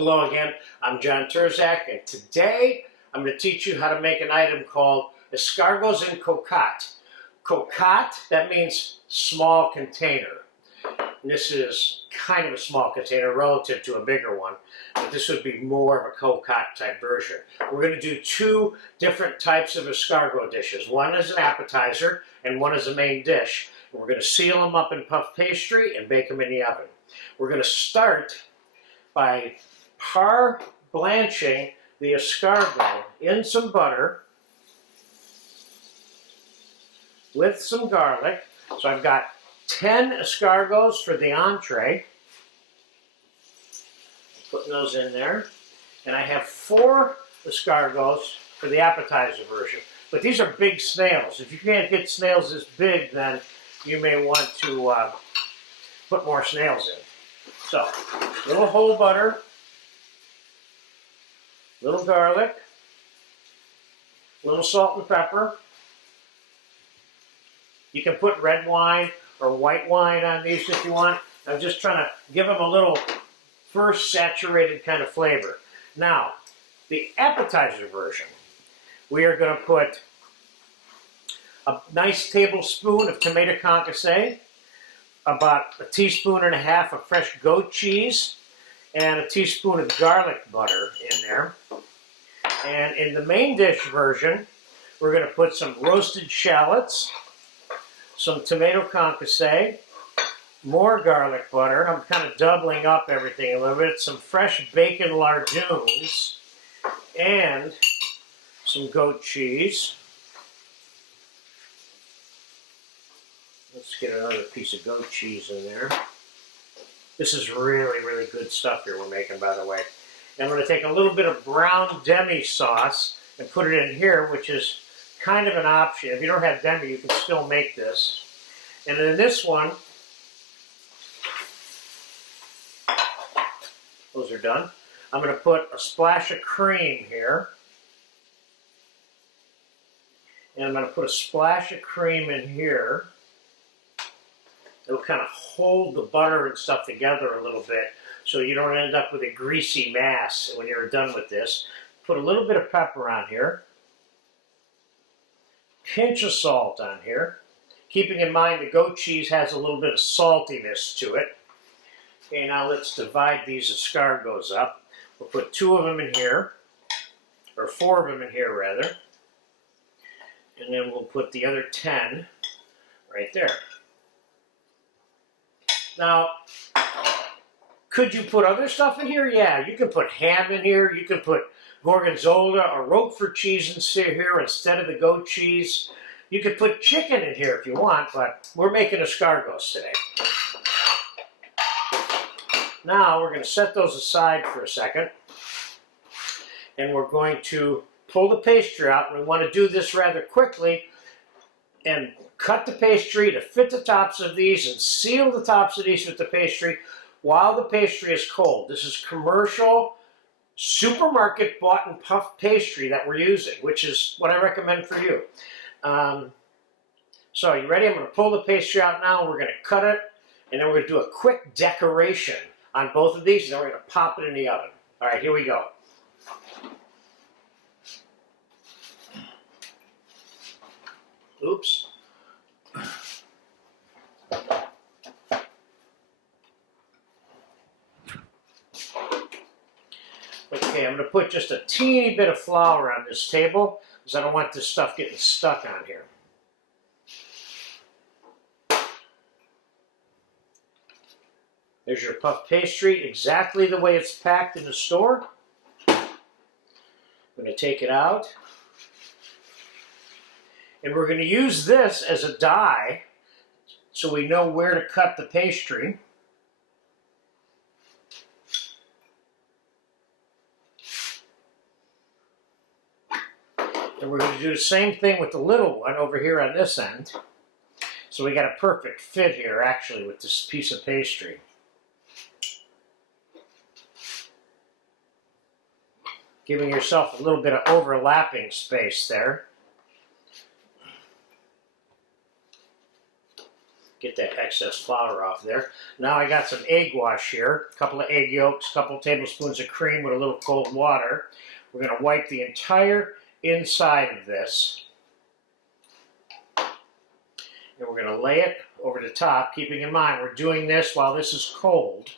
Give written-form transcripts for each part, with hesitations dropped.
Hello again, I'm John Terzak, and today I'm going to teach you how to make an item called Escargots in Cocotte. Cocotte, that means small container. And this is kind of a small container relative to a bigger one, but this would be more of a Cocotte type version. We're going to do two different types of escargot dishes. One is an appetizer and one is a main dish. We're going to seal them up in puff pastry and bake them in the oven. We're going to start by blanching the escargot in some butter with some garlic. So I've got 10 escargots for the entree. Putting those in there. And I have 4 escargots for the appetizer version. But these are big snails. If you can't get snails this big, then you may want to put more snails in. So, a little whole butter, little garlic, little salt and pepper. You can put red wine or white wine on these if you want. I'm just trying to give them a little first saturated kind of flavor. Now, the appetizer version, we are going to put a nice tablespoon of tomato concasse, about a teaspoon and a half of fresh goat cheese, and a teaspoon of garlic butter in there. And in the main dish version, we're going to put some roasted shallots, some tomato concasse, more garlic butter. I'm kind of doubling up everything a little bit. Some fresh bacon lardoons, and some goat cheese. Let's get another piece of goat cheese in there. This is really, really good stuff here we're making, by the way. And I'm going to take a little bit of brown demi sauce and put it in here, which is kind of an option. If you don't have demi, you can still make this. And in this one, those are done. I'm going to put a splash of cream here. And I'm going to put a splash of cream in here. It'll kind of hold the butter and stuff together a little bit so you don't end up with a greasy mass when you're done with this. Put a little bit of pepper on here. Pinch of salt on here. Keeping in mind the goat cheese has a little bit of saltiness to it. Okay, now let's divide these escargots up. We'll put 2 of them in here, or 4 of them in here rather. And then we'll put the other 10 right there. Now, could you put other stuff in here? Yeah, you can put ham in here. You can put gorgonzola or Roquefort cheese in here instead of the goat cheese. You could put chicken in here if you want, but we're making escargots today. Now, we're going to set those aside for a second. And we're going to pull the pastry out. And we want to do this rather quickly and cut the pastry to fit the tops of these and seal the tops of these with the pastry while the pastry is cold. This is commercial, supermarket bought and puffed pastry that we're using, which is what I recommend for you. So, you ready? I'm going to pull the pastry out now, and we're going to cut it, and then we're going to do a quick decoration on both of these, and then we're going to pop it in the oven. All right, here we go. Oops. Okay, I'm going to put just a teeny bit of flour on this table because I don't want this stuff getting stuck on here. There's your puff pastry, exactly the way it's packed in the store. I'm going to take it out. And we're going to use this as a die so we know where to cut the pastry. And we're going to do the same thing with the little one over here on this end. So we got a perfect fit here actually with this piece of pastry. Giving yourself a little bit of overlapping space there. Get that excess flour off there. Now I got some egg wash here, a couple of egg yolks, a couple of tablespoons of cream with a little cold water. We're going to wipe the entire inside of this. And we're going to lay it over the top, keeping in mind we're doing this while this is cold.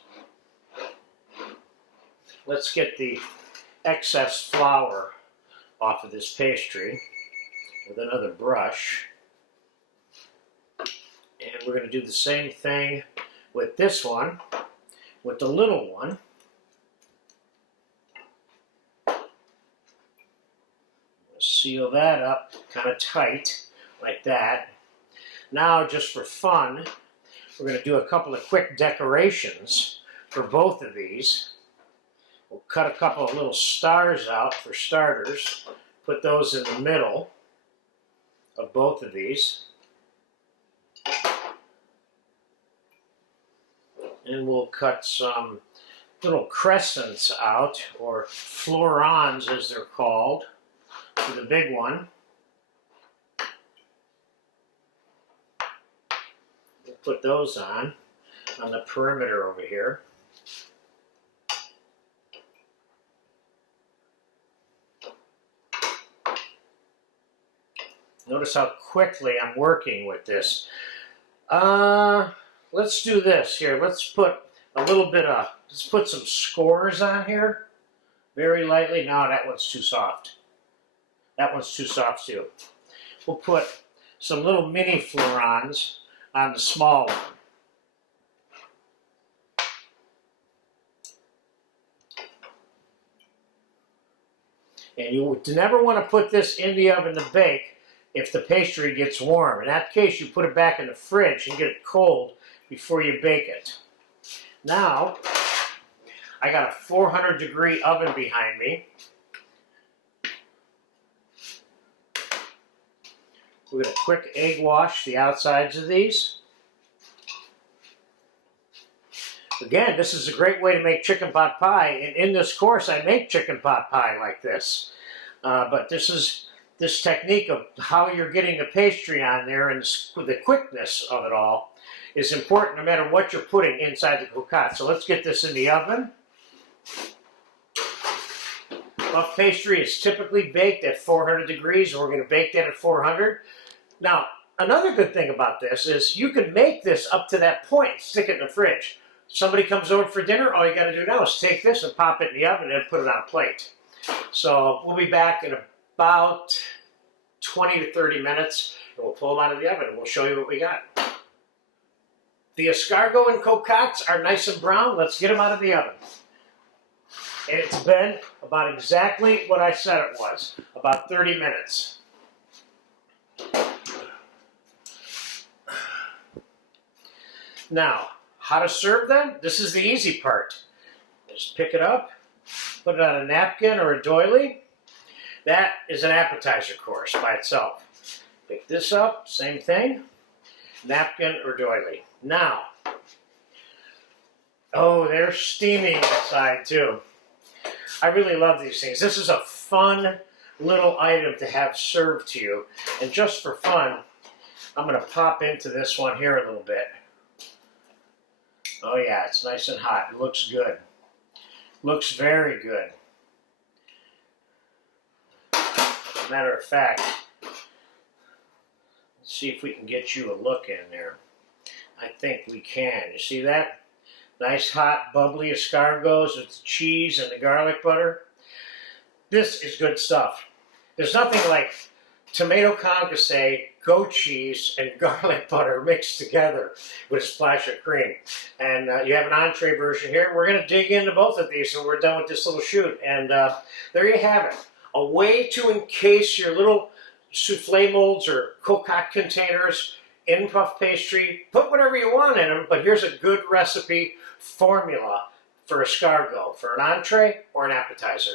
Let's get the excess flour off of this pastry with another brush. And we're going to do the same thing with this one, with the little one. Seal that up kind of tight, like that. Now, just for fun, we're going to do a couple of quick decorations for both of these. We'll cut a couple of little stars out for starters, put those in the middle of both of these. And we'll cut some little crescents out, or florons as they're called, for the big one. We'll put those on the perimeter over here. Notice how quickly I'm working with this. Let's do this here. Let's put a little bit of, let's put some scores on here. Very lightly. No, that one's too soft. That one's too soft too. We'll put some little mini florons on the small one. And you never want to put this in the oven to bake if the pastry gets warm. In that case, you put it back in the fridge and get it cold before you bake it. Now, I got a 400-degree oven behind me. We're going to quick egg wash the outsides of these. Again, this is a great way to make chicken pot pie. And in this course, I make chicken pot pie like this. But this technique of how you're getting the pastry on there and the quickness of it all is important no matter what you're putting inside the cocotte. So let's get this in the oven. Puff pastry is typically baked at 400 degrees, and we're going to bake that at 400. Now, another good thing about this is you can make this up to that point, stick it in the fridge. Somebody comes over for dinner, all you got to do now is take this and pop it in the oven and put it on a plate. So we'll be back in about 20 to 30 minutes, and we'll pull them out of the oven and we'll show you what we got. The escargot and cocottes are nice and brown. Let's get them out of the oven. And it's been about exactly what I said it was, about 30 minutes. Now, how to serve them? This is the easy part. Just pick it up, put it on a napkin or a doily. That is an appetizer course by itself. Pick this up, same thing, napkin or doily. Now, oh, they're steaming inside too. I really love these things. This is a fun little item to have served to you. And just for fun, I'm going to pop into this one here a little bit. Oh yeah, it's nice and hot. It looks good. Looks very good. As a matter of fact, let's see if we can get you a look in there. I think we can. You see that? Nice, hot, bubbly escargots with the cheese and the garlic butter. This is good stuff. There's nothing like tomato concasse, goat cheese, and garlic butter mixed together with a splash of cream. And you have an entree version here. We're going to dig into both of these when we're done with this little shoot. And there you have it. A way to encase your little souffle molds or cocotte containers in puff pastry. Put whatever you want in them, but here's a good recipe formula for escargot, for an entree or an appetizer.